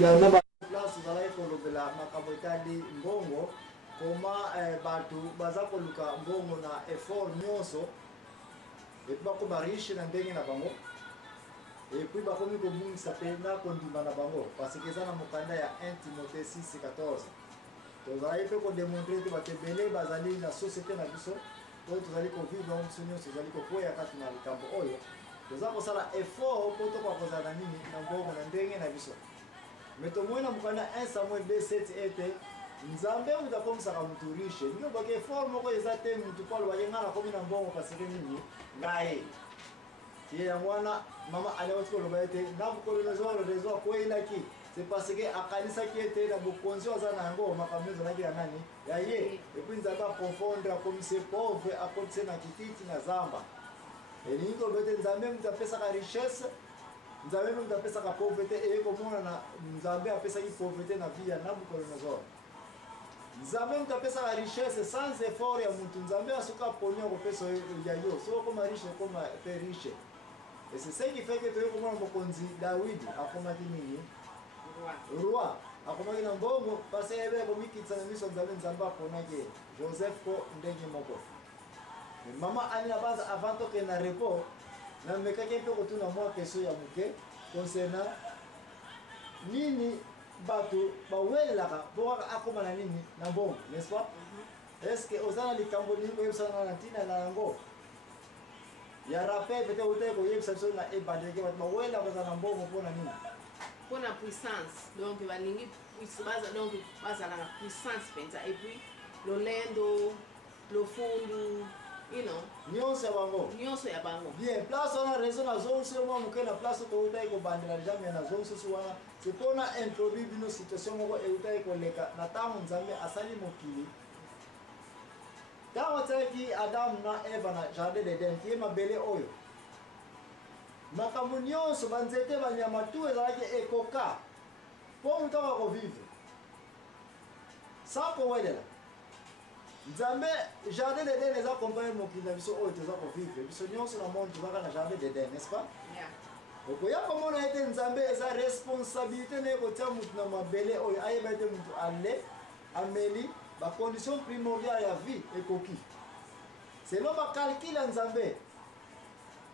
ya na ba place za life kolobela makambo etali mbongo koma batu baza koluka mbongo na effort nyonso et puis bako bariche na ndenge na bango et puis bakomi kobungisa pe na kondima na bango parce que eza na mokanda ya 1 Timothée 6:14 tozali mpe kodemontre ete bato ebele bazali na société na biso oyo tozali kovivre ngo biso nyonso tozali kokwea kati na likambo oyo toza kosala effort mpo tokoka kozala na nini na mbongo na ndenge na biso me tomoi na mokanda 1 Samuel 2:7 ete nzambe mutu akomisaka mutu riche ndio bake effort moko eza te mutu po alobaki nga nakomi na mbongo paseke nini ngai ye yango wana mama aliawati koloba ete nabukodonozor akweyelaki c'est parce que akanisaki ete na bokonzi oyo aza na yango makambo ezalaki ya nani ya ye epuis nzambe akonfondre akomise pauvre akotise na kititi na zamba elingi koloba ete nzambe mutu apesaka richesse nzambe mutu apesaka pauvreté eye komonana nzambe apesaki pauvreté na vie ya nabukodonozor nzambe mutu apesaka richesse sans effort ya mutu nzambe asuka aponi akopesa ya yo soki okoma riche okoma pe riche et c'est ça qui fait que toyei komona mokonzi Dawidi akomaki nini roi akomaki na mbongo parce ebe komikitisa na miso nzambe nzambe aponaki Joseph ko ndenge moko mama ani na banza avant tokende na repos namekaki mpe kotuna mwa question ya moke concernant nini bato bawelelaka mpo kaka akoma na nini na mbongo n'est-ce pas est-ce que oza na likambo nini koyebisana na ntina na yango ya rappel peut-être utaki koyebisa biso na ebandeke bato bawelelaka koza na mbongo mpona nini mpona puissance donc balingi donc bazalaka puissance mpenza et puis lolendo lofundu you know nyonso ya bango nyonso ya bango bien place wana raison nazongisi yo mwa moke na place koutaki kobandela jamai nazongisi wana c'est mpona introduire bino situation moko eutaki koleka na ntango nzambe asali mokili ntango atiaki adamu na eva na jardin d'Eden tie mabele oyo makambo nyonso banzete banyama tu ezalaki ekoka mpo moto aka kovivre sans kowelela nzambe jardin d'Eden eza compagne mokili na biso oyo toza kovivre biso nyonso na monde tozaka na jardin d'Eden n'est-ce pas okoya komona ete nzambe eza responsabilité na ye kotia mutu na mabele oyo ayeba ete mutu ale ameli bacondition primordiale ya vie ekoki selon bakalkile ya nzambe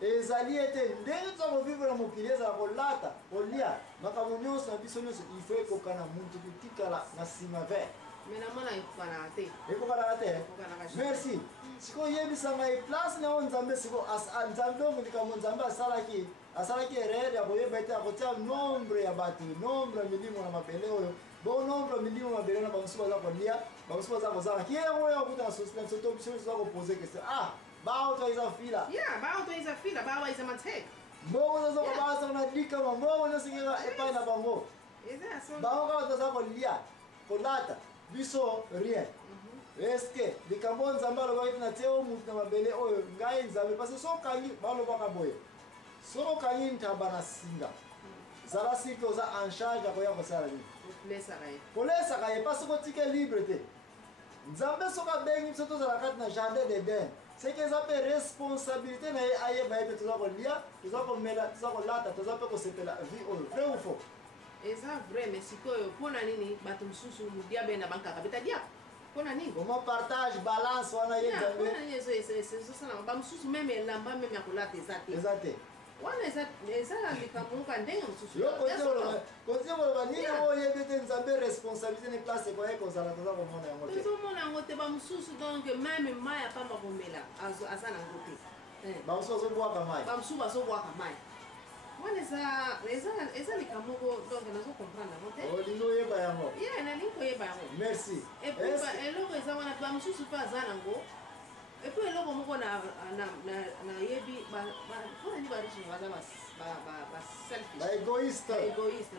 ezali ete ndenge toza kovivre na mokili ezala kolata kolia makambo nyonso na biso nyonso il faut ekoka na mutu kotikala na nsima vert mais namona ekokanaka te ekokanaka te merci sikoyo oyebisa ngai place na oyo nzambe sikoyo nzambe oyo likambo nzambe asalaki erreur ya koyeba ete akotia nombre ya bato nombre ya milimo na mabele oyo bo nombre ya milimo na mabele na bamosusu baza kolia bamosusu baza kozala ki yango oyo akuta na soto biso toza kopose question bao to eza fila bao to eza fila bao eza mateke mbongo zozo kobasa na dikama mbongo nyosingela epai na bango bango kaka toza kolia kolata biso rien est-ce que likambo nzambe alobaki te natie oyo mutu na mabele oyo ngai nzambe parce que sokangi balobaka boye soki okangi ntaba na singa zala siki oza en charge ya koya kosala nini kolesaka ye parce kotike libre te nzambe soki abengi biso tozala kati na jardin d'Eden seke eza mpe responsabilité na ye ayeba ete toza kolia toza komela toza kolata toza mpe kosepela vie oyo vrai ou faux eza vrai mais sikoyo mpona nini bato mosusu modia be na bankaka betadia mpona nini comment partage balance wana ye nzambe ezosalama bamosusu meme elamba meme ya kolata eza te wana eza likambo moka ndenge mosusu kotie koloba nini oyebi ete nzambe responsabilité ne place ekoye kozala toza komona yango te tozomona yango te bamosusu donc meme mai apamba komela aza nango te bamosusu bazobwaka mai bamosusu bazobwaka mai wana eza likambo moko donc nazokomprendre yango te olingi oyeba yango ye nalingi koyeba yango merci epuis eloko eza wana bamosusu mpe aza nango epuis eloko moko nayebi mpona nini bariche baza baégoïste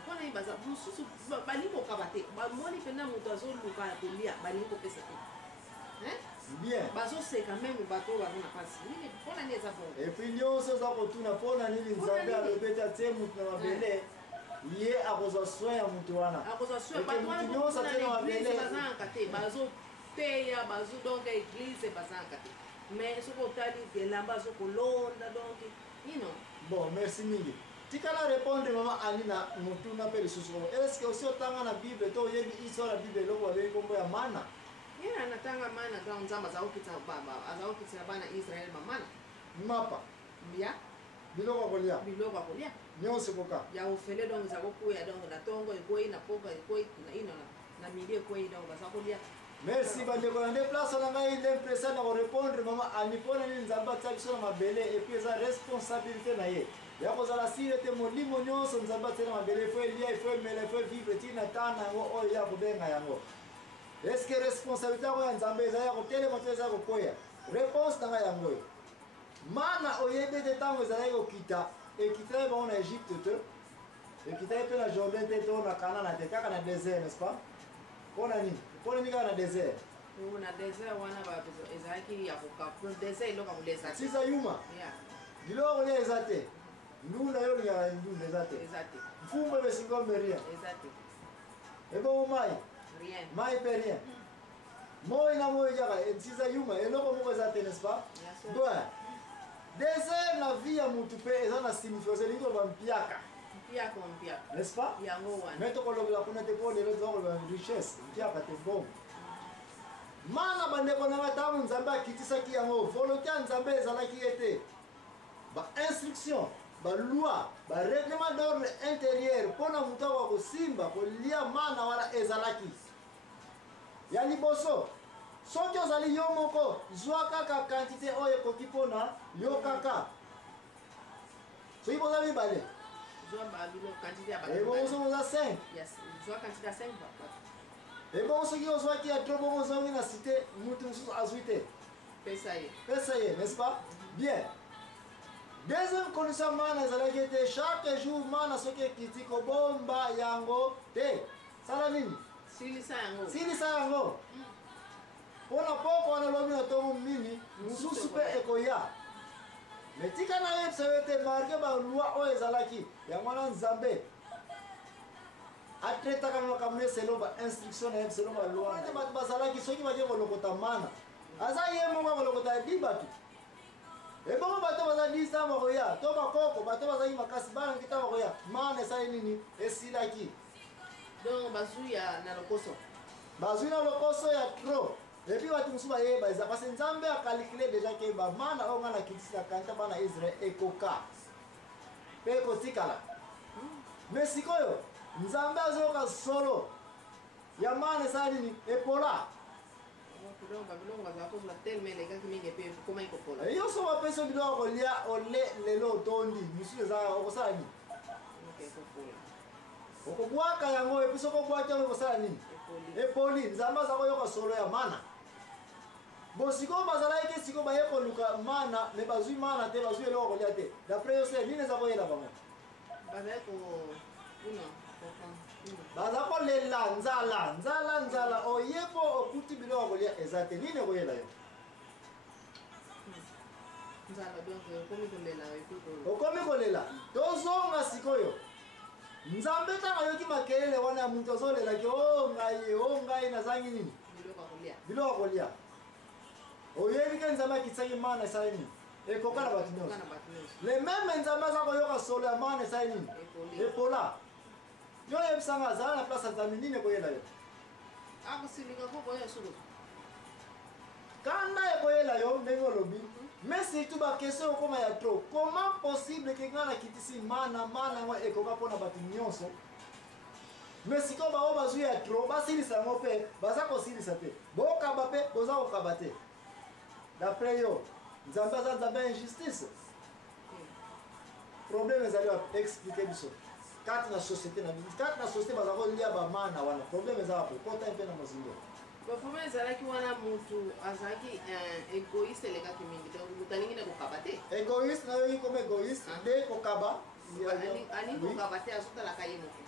mpona nini baza mosusu balingi kokaba te bamoni mpena moto azoluka kolia balingi kopesa te bien bazoseka meme bato oyo baza na mpasi nini mpona nini eza bongo epuis nyonso oza kotuna mpona nini nzambe alobi ete atie motu na mabele ye akozwa soin ya motu wana akozwa soin bato wana nyonso atie na mabele bazanaka te bazoteya donc église bazanaka te mais soki otali elamba azokolonda donc you know bon merci mingi tikala répondre mama Anina mutuna pele susu. Est-ce que aussi otanga na Bible to yebi histoire la Bible loko babe kombo ya mana? Yena anatanga mana kwa nzamba za ukita baba, azawukita bana Israel mamana. Mapa. Mbia. Biloko kolia. Biloko kolia. Nyonse koka. Ya ufele donc za kokuya donc na tongo ekoi na poka ekoi na ino na milie ekoi donc za kolia. Merci bande ko ande place na ngai l'impression na répondre mama Anipona ni nzamba tsabiso na mabele et puis za responsabilité na ye. Ya kozala sire te molimo nyonso nzamba tsena mabele fo elia fo mele fo vivre tina tana ngo oyo ya kobenga yango. Est-ce que responsabilité ya nzamba eza ya kotele moto eza kokoya? Réponse na ngai yango. Mana oyebe te tango ezala kokita ekita ba na Égypte te. Ekita pe na Jordan te to na Canaan te kaka na désert, n'est-ce pas? Pona nini? Pona nika na désert. Na désert wana ba ezaki ya koka désert loka mulesa. Sisa yuma. Yeah. Biloko le ezate. Ndunda yo ya ndunda ezate. Ezate. Mfumba be singombe rien. Ezate. Ebo mai. Rien. Mai pe rien. Moi na moi jaka sisa yuma eloko moko ezate, n'est-ce pas? Bon. Désert na vie ya mutu pe ezana signification liko ba mpiaka. Mpiaka. N'est-ce pas? Yango wana. Mais to kolobela kuna te ko lelo zo kolobela richesse. Mpiaka te bon. Mana bandeko na matamu nzambe akitisaki yango volonté ya nzambe ezalaki ete ba instruction ba loi ba règlement d'ordre intérieur pona mutu wa kosimba kolia mana wala ezalaki ya liboso soki ozali yo moko zwa kaka quantité oyo ekoki mpona yo kaka soki boza mibale ebongo oza 5 ebongo soki ozwaki ya tro bongo ozongi na cité mutu mosusu azwi te pesa ye, n'est-ce pas? Bien. Deuxième condition mana ezalaki ete chaque jour mana soki ekiti kobomba yango te sala nini? Silisa yango. Pona poko wana lobi na tongo mini mosusu mpe ekoya. Mais tika na ye ete marke ba loi oyo ezalaki yango wana nzambe atretaka na makambo ne selo ba instruction na ye selo ba loi te bato bazalaki soki bakie kolokota mana aza ye moko kolokota ya 10 bato ebongo bato baza 10 ntango bakoya to bakoko bato bazalaki makasi bana nkita bakoya mana esali nini esilaki donc bazwi na lokoso ya tro epuis bato mosusu bayeba eza parce nzambe akalcule déjà ke bamana oyo nga na kitisaka kanta bana Israel ekoka mpe ekotikala mais sikoyo nzambe azoyoka solo ya mana esala nini epola nyonso bapesi biloko kolia ole lelo otondi mosusu eza okosala nini okobwaka yango epuis okobwaki yango ekosala nini epoli nzambe aza koyoka solo ya mana bon sikoyo bazalaki sikoyo baye koluka mana me bazwi mana te bazwi eloko kolia te d'après yo se nini eza koyela bango baza kolela nzala oye mpo okuti biloko kolia eza te nini ekoyela yo okomi kolela tozonga sikoyo nzambe ntango ayoki makelele wana ya moto azolelaki o ngai nazangi nini biloko kolia oyebi ke nzambe akitisaki mana esali nini ekoka na bato nyonso le meme nzambe aza koyoka solo ya mana esali nini epola yo yebisanga azala na place ya nzambe nini ekoyela yo kanda ekoyela yo ndenge olobi mais surtout bakestion okoma ya tro comment possible ke nga nakitisi mana yango ekoka mpona bato nyonso mais sikoyo bao bazwi ya tro basilisa yango mpe baza kosilisa te bokaba mpe boza kokaba te d'après yo nzambe aza nzambe ya injustice problème ezali wapi explike biso kati na société baza kolia bamana wana problème eza wapi kota mpe na mozindo bafoma ezalaki wana mutu azalaki égoïste elekaki mingi donc mutu alingi na kokaba te égoïste nayoki comme égoïste nde kokaba alingi kokaba te azotalaka ye moko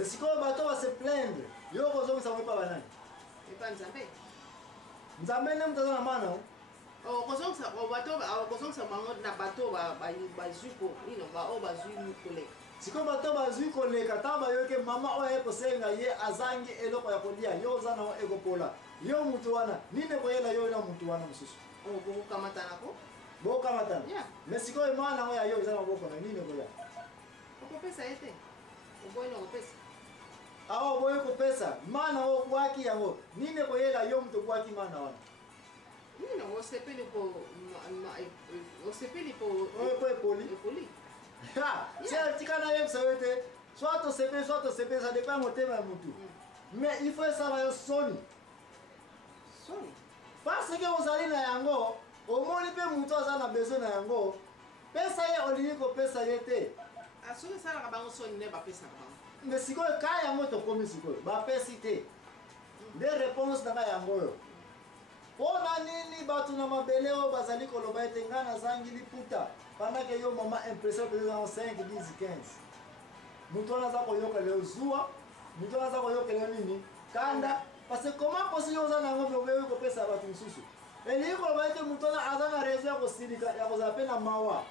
esikoyo bato base plaindre yo kozongisa ngo epa banani epa nzambe nde mutu aza na mana kozongisa bango na bato bazwi oyo bazwi koleka sikoyo bato bazwi koleka ntango bayoki mama oyo ayekosenga ye azangi eloko ya kolia yo oza nango ekopola yo mutu wana nini ekoyela yo na mutu wana mosusu bokokamatanako boka matana Yeah. mais sikoyo mwana ngo ya yo eza na maboko na nini koya okopesa ye te oboyi na kopesa awo boye kopesa mana o bwaki yango nini koyela yo mtu bwaki mana wana nini osepeli po oyo po epoli epoli ha c'est tikana yem sawete soit to sepe ça dépend motema ya mutu mais il faut ça la soni soni parce que ozali na yango omoni pe mutu aza na besoin na yango pesa ye olingi kopesa ye te soki esalaka bango soni nde bapesaka bango mais sikoyo ka yango tokomi sikoyo bapesi te nde réponse na ngai yango oyo mpona nini bato na mabele oyo bazali koloba ete ngai nazangi liputa pendake yo mama impression peut-être 5 10 15 mutu wana aza koyokela yo zuwa mutu wana aza koyokela nini kanda parce que comment possible oza na yango obeyi kopesa bato mosusu elingi koloba ete mutu wana aza na raison ya kosilika ya kozala mpe na mawa